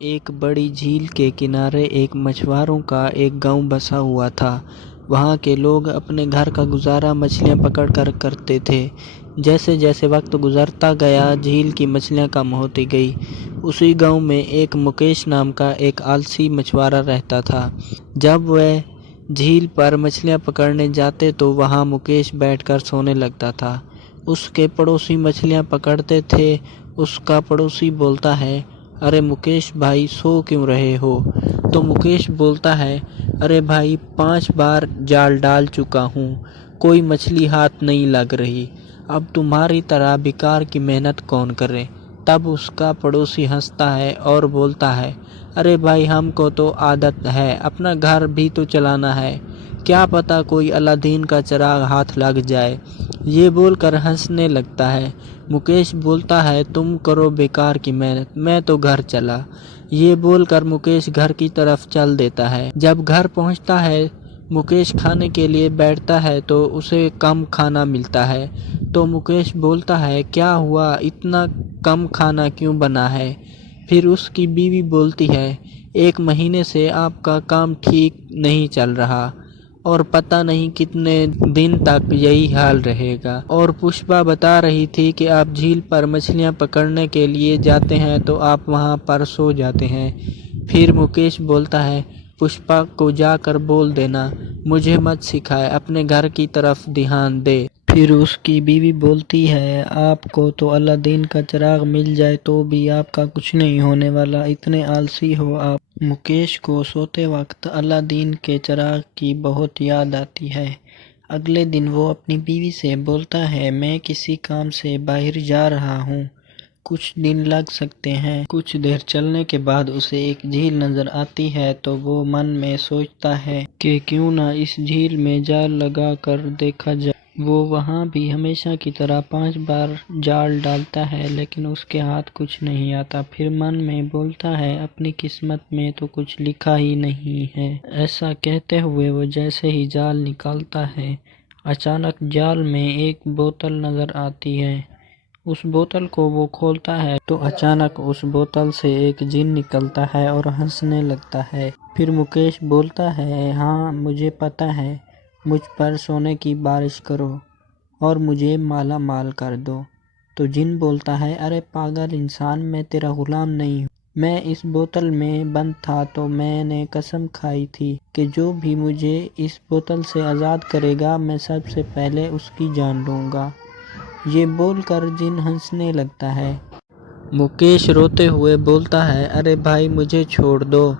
एक बड़ी झील के किनारे एक मछुआरों का एक गांव बसा हुआ था। वहाँ के लोग अपने घर का गुजारा मछलियाँ पकड़ कर करते थे। जैसे जैसे वक्त गुजरता गया, झील की मछलियाँ कम होती गई। उसी गांव में एक मुकेश नाम का एक आलसी मछुआरा रहता था। जब वह झील पर मछलियाँ पकड़ने जाते तो वहाँ मुकेश बैठकर सोने लगता था। उसके पड़ोसी मछलियाँ पकड़ते थे। उसका पड़ोसी बोलता है, अरे मुकेश भाई, सो क्यों रहे हो? तो मुकेश बोलता है, अरे भाई, 5 बार जाल डाल चुका हूँ, कोई मछली हाथ नहीं लग रही। अब तुम्हारी तरह बेकार की मेहनत कौन करे? तब उसका पड़ोसी हंसता है और बोलता है, अरे भाई, हमको तो आदत है, अपना घर भी तो चलाना है, क्या पता कोई अलादीन का चिराग हाथ लग जाए। ये बोलकर हंसने लगता है। मुकेश बोलता है, तुम करो बेकार की मेहनत, मैं तो घर चला। ये बोलकर मुकेश घर की तरफ चल देता है। जब घर पहुंचता है, मुकेश खाने के लिए बैठता है तो उसे कम खाना मिलता है। तो मुकेश बोलता है, क्या हुआ, इतना कम खाना क्यों बना है? फिर उसकी बीवी बोलती है, 1 महीने से आपका काम ठीक नहीं चल रहा और पता नहीं कितने दिन तक यही हाल रहेगा। और पुष्पा बता रही थी कि आप झील पर मछलियां पकड़ने के लिए जाते हैं तो आप वहां पर सो जाते हैं। फिर मुकेश बोलता है, पुष्पा को जाकर बोल देना, मुझे मत सिखाए, अपने घर की तरफ ध्यान दे। फिर उसकी बीवी बोलती है, आपको तो अलादीन का चिराग मिल जाए तो भी आपका कुछ नहीं होने वाला, इतने आलसी हो आप। मुकेश को सोते वक्त अलादीन के चिराग की बहुत याद आती है। अगले दिन वो अपनी बीवी से बोलता है, मैं किसी काम से बाहर जा रहा हूँ, कुछ दिन लग सकते हैं। कुछ देर चलने के बाद उसे एक झील नजर आती है तो वो मन में सोचता है कि क्यों ना इस झील में जाल लगा कर देखा जाए। वो वहाँ भी हमेशा की तरह 5 बार जाल डालता है लेकिन उसके हाथ कुछ नहीं आता। फिर मन में बोलता है, अपनी किस्मत में तो कुछ लिखा ही नहीं है। ऐसा कहते हुए वो जैसे ही जाल निकालता है, अचानक जाल में एक बोतल नजर आती है। उस बोतल को वो खोलता है तो अचानक उस बोतल से एक जिन निकलता है और हंसने लगता है। फिर मुकेश बोलता है, हाँ मुझे पता है, मुझ पर सोने की बारिश करो और मुझे माला माल कर दो। तो जिन बोलता है, अरे पागल इंसान, मैं तेरा गुलाम नहीं हूँ। मैं इस बोतल में बंद था तो मैंने कसम खाई थी कि जो भी मुझे इस बोतल से आज़ाद करेगा, मैं सबसे पहले उसकी जान लूँगा। ये बोलकर जिन हंसने लगता है। मुकेश रोते हुए बोलता है, अरे भाई, मुझे छोड़ दो,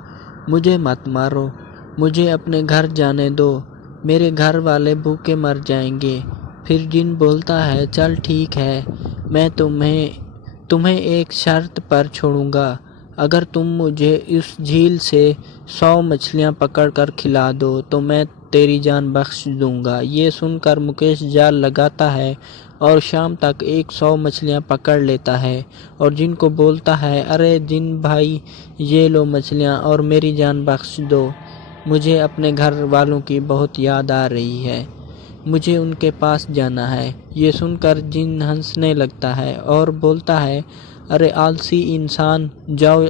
मुझे मत मारो, मुझे अपने घर जाने दो, मेरे घर वाले भूखे मर जाएंगे। फिर जिन बोलता है, चल ठीक है, मैं तुम्हें एक शर्त पर छोड़ूंगा, अगर तुम मुझे इस झील से 100 मछलियाँ पकड़ कर खिला दो तो मैं तेरी जान बख्श दूंगा। ये सुनकर मुकेश जाल लगाता है और शाम तक 100 मछलियाँ पकड़ लेता है और जिनको बोलता है, अरे जिन भाई, ये लो मछलियाँ और मेरी जान बख्श दो, मुझे अपने घर वालों की बहुत याद आ रही है, मुझे उनके पास जाना है। ये सुनकर जिन हंसने लगता है और बोलता है, अरे आलसी इंसान, जाओ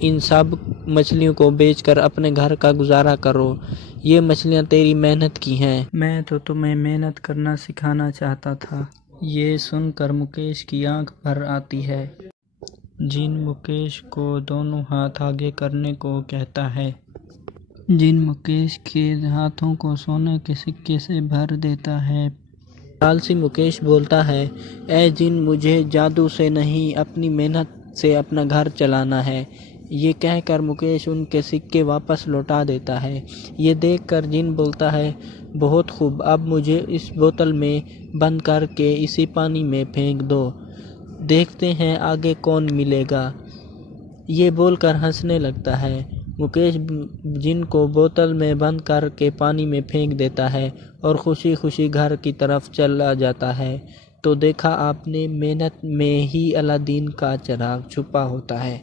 इन सब मछलियों को बेचकर अपने घर का गुजारा करो, ये मछलियाँ तेरी मेहनत की हैं, मैं तो तुम्हें मेहनत करना सिखाना चाहता था। ये सुनकर मुकेश की आंख भर आती है। जिन मुकेश को दोनों हाथ आगे करने को कहता है। जिन मुकेश के हाथों को सोने के सिक्के से भर देता है। आलसी मुकेश बोलता है, ऐ जिन, मुझे जादू से नहीं, अपनी मेहनत से अपना घर चलाना है। ये कहकर मुकेश उनके सिक्के वापस लौटा देता है। ये देखकर जिन बोलता है, बहुत खूब, अब मुझे इस बोतल में बंद करके इसी पानी में फेंक दो, देखते हैं आगे कौन मिलेगा। ये बोलकर हंसने लगता है। मुकेश जिन को बोतल में बंद करके पानी में फेंक देता है और खुशी खुशी घर की तरफ चला जाता है। तो देखा आपने, मेहनत में ही अलादीन का चिराग छुपा होता है।